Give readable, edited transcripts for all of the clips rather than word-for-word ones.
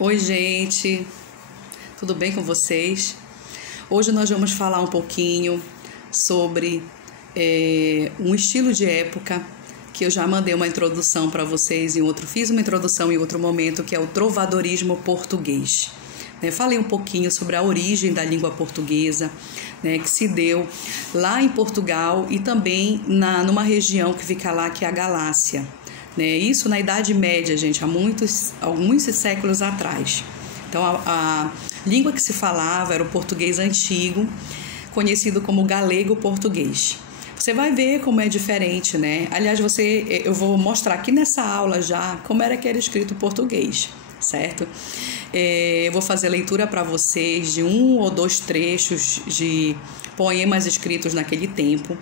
Oi, gente, tudo bem com vocês? Hoje nós vamos falar um pouquinho sobre um estilo de época que eu já mandei uma introdução para vocês fiz uma introdução em outro momento, que é o trovadorismo português. Falei um pouquinho sobre a origem da língua portuguesa, que se deu lá em Portugal e também numa região que fica lá, que é a Galácia. Isso na Idade Média, gente, há alguns séculos atrás. Então, a língua que se falava era o português antigo, conhecido como galego-português. Você vai ver como é diferente, né? Aliás, eu vou mostrar aqui nessa aula já como era que era escrito o português, certo? Eu vou fazer leitura para vocês de um ou dois trechos de poemas escritos naquele tempo.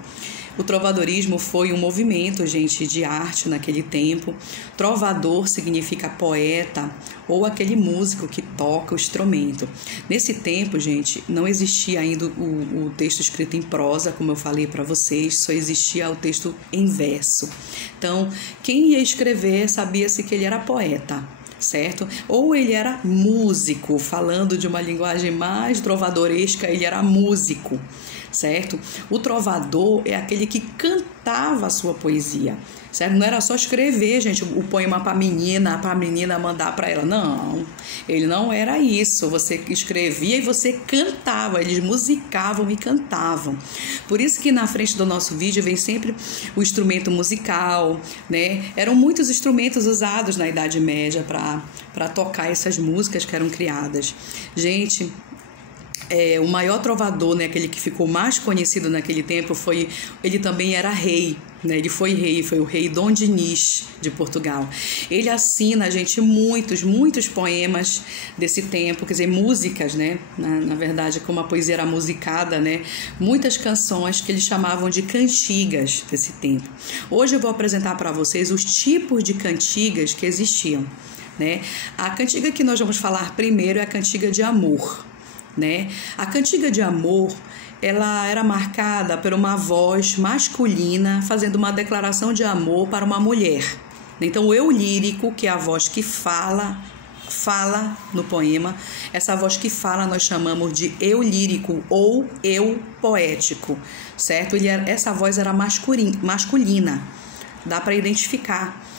O trovadorismo foi um movimento, gente, de arte naquele tempo. Trovador significa poeta ou aquele músico que toca o instrumento. Nesse tempo, gente, não existia ainda o texto escrito em prosa, como eu falei para vocês, só existia o texto em verso. Então, quem ia escrever sabia-se que ele era poeta, certo? Ou ele era músico, falando de uma linguagem mais trovadoresca, ele era músico, certo? O trovador é aquele que cantava a sua poesia, certo? Não era só escrever, gente, o poema para a menina mandar para ela. Não, ele não era isso. Você escrevia e você cantava, eles musicavam e cantavam. Por isso que na frente do nosso vídeo vem sempre o instrumento musical, né? Eram muitos instrumentos usados na Idade Média para tocar essas músicas que eram criadas. Gente, o maior trovador, aquele que ficou mais conhecido naquele tempo, ele também era rei, ele foi o rei Dom Dinis de Portugal. Ele assina, gente, muitos poemas desse tempo, quer dizer, músicas, na verdade, como a poesia era musicada, muitas canções que eles chamavam de cantigas desse tempo. Hoje eu vou apresentar para vocês os tipos de cantigas que existiam, A cantiga que nós vamos falar primeiro é a cantiga de amor. A cantiga de amor, ela era marcada por uma voz masculina fazendo uma declaração de amor para uma mulher. Então, o eu lírico, que é a voz que fala no poema, essa voz que fala nós chamamos de eu lírico ou eu poético, certo? Essa voz era masculina, dá para identificar.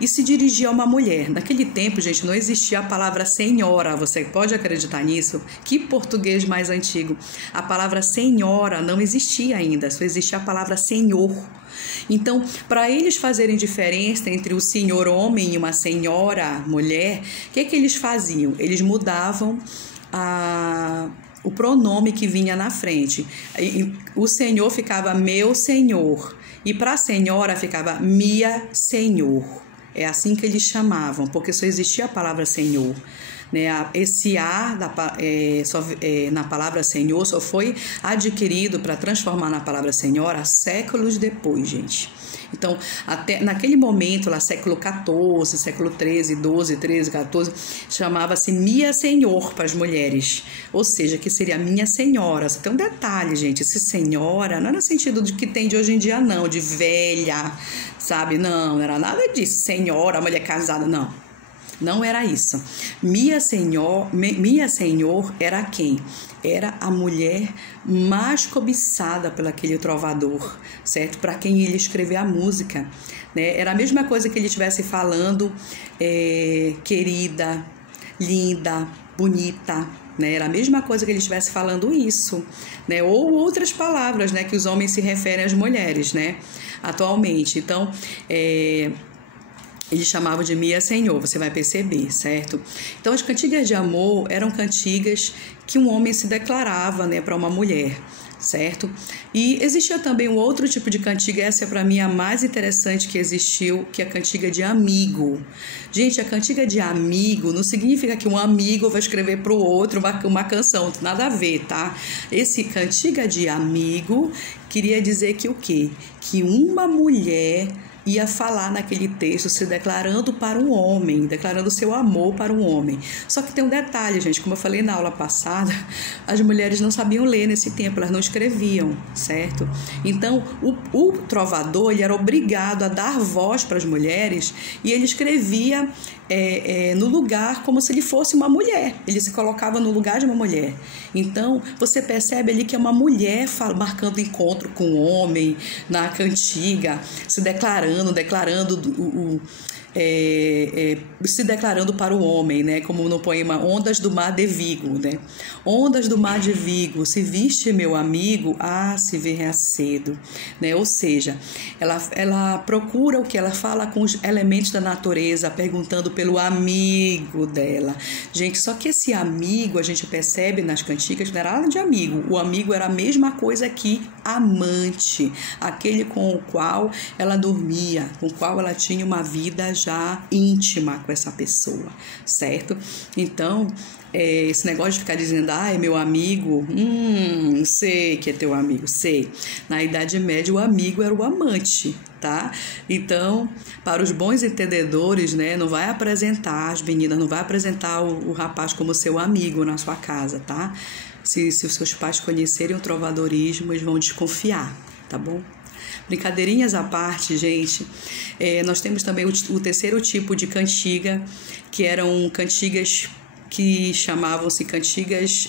E se dirigia a uma mulher. Naquele tempo, gente, não existia a palavra senhora. Você pode acreditar nisso? Que português mais antigo. A palavra senhora não existia ainda, só existia a palavra senhor. Então, para eles fazerem diferença entre o senhor homem e uma senhora mulher, o que eles faziam? Eles mudavam o pronome que vinha na frente. O senhor ficava meu senhor. E para a senhora ficava minha senhor. É assim que eles chamavam, porque só existia a palavra senhor. Esse A na palavra senhor só foi adquirido para transformar na palavra senhora séculos depois, gente. Então, até naquele momento, lá século XIV, século XIII, XII, XIII, XIV, chamava-se minha senhor para as mulheres. Ou seja, que seria minha senhora. Só tem um detalhe, gente, esse senhora não é no sentido de que tem de hoje em dia, não, de velha, sabe? Não era nada disso, senhora, mulher casada, não. Não era isso. Minha senhor era quem? Era a mulher mais cobiçada pelo aquele trovador, certo? Para quem ele escreveu a música, Era a mesma coisa que ele estivesse falando, querida, linda, bonita, Era a mesma coisa que ele estivesse falando isso, Ou outras palavras, que os homens se referem às mulheres, Atualmente. Então, eles chamavam de minha senhor, você vai perceber, certo? Então, as cantigas de amor eram cantigas que um homem se declarava, para uma mulher, certo? E existia também um outro tipo de cantiga, essa é para mim a mais interessante que existiu, que é a cantiga de amigo. Gente, a cantiga de amigo não significa que um amigo vai escrever para o outro uma canção, nada a ver, tá? Esse cantiga de amigo queria dizer que o quê? Que uma mulher ia falar naquele texto se declarando para um homem, declarando seu amor para um homem. Só que tem um detalhe, gente, como eu falei na aula passada, as mulheres não sabiam ler nesse tempo, elas não escreviam, certo? Então, o trovador, ele era obrigado a dar voz para as mulheres e ele escrevia no lugar como se ele fosse uma mulher, ele se colocava no lugar de uma mulher. Então, você percebe ali que é uma mulher marcando encontro com o homem na cantiga, se declarando se declarando para o homem, né? Como no poema Ondas do Mar de Vigo, né? Ondas do Mar de Vigo, se viste meu amigo, se virá cedo, né? Ou seja, ela procura o que ela fala com os elementos da natureza, perguntando pelo amigo dela. Gente, só que esse amigo, a gente percebe nas cantigas, não era nada de amigo. O amigo era a mesma coisa que amante, aquele com o qual ela dormia, com o qual ela tinha uma vida já íntima com essa pessoa, certo? Então, esse negócio de ficar dizendo, é meu amigo, sei que é teu amigo, sei. Na Idade Média, o amigo era o amante, tá? Então, para os bons entendedores, né, não vai apresentar, as meninas, não vai apresentar o rapaz como seu amigo na sua casa, tá? Se os seus pais conhecerem o trovadorismo, eles vão desconfiar, tá bom? Brincadeirinhas à parte, gente, nós temos também o terceiro tipo de cantiga, que eram cantigas que chamavam-se cantigas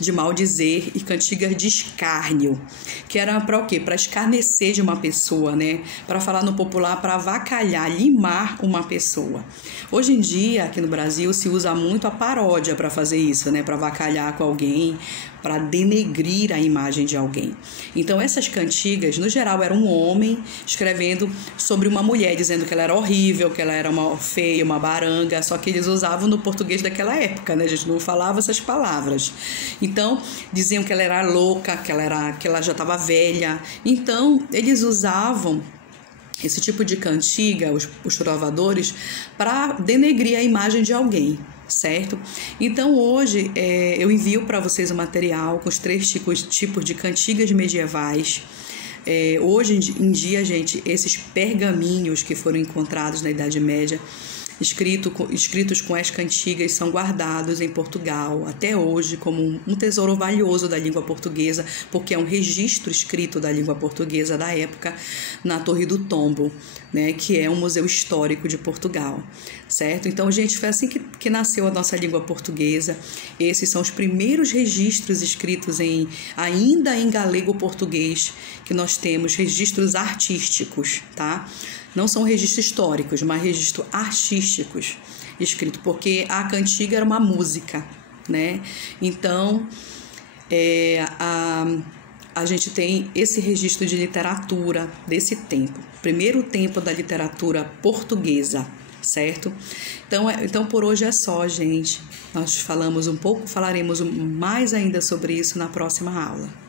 de maldizer e cantigas de escárnio, que era para o quê? Para escarnecer de uma pessoa, né? Para falar no popular, para avacalhar, limar uma pessoa. Hoje em dia, aqui no Brasil, se usa muito a paródia para fazer isso, né? Para avacalhar com alguém, para denegrir a imagem de alguém. Então, essas cantigas, no geral, era um homem escrevendo sobre uma mulher, dizendo que ela era horrível, que ela era uma feia, uma baranga, só que eles usavam no português daquela época, né? A gente não falava essas palavras. Então, diziam que ela era louca, que ela já estava velha. Então, eles usavam esse tipo de cantiga, os trovadores, para denegrir a imagem de alguém, certo? Então, hoje, eu envio para vocês o material com os 3 tipos de cantigas medievais. Hoje em dia, gente, esses pergaminhos que foram encontrados na Idade Média, escritos com as cantigas, são guardados em Portugal até hoje como um tesouro valioso da língua portuguesa, porque é um registro escrito da língua portuguesa da época na Torre do Tombo, né, que é um museu histórico de Portugal, certo? Então, gente, foi assim que nasceu a nossa língua portuguesa. Esses são os primeiros registros escritos ainda em galego-português que nós temos, registros artísticos, tá? Não são registros históricos, mas registros artísticos escritos, porque a cantiga era uma música, né? Então, a gente tem esse registro de literatura desse tempo, primeiro tempo da literatura portuguesa, certo? Então por hoje é só, gente. Nós falaremos mais ainda sobre isso na próxima aula.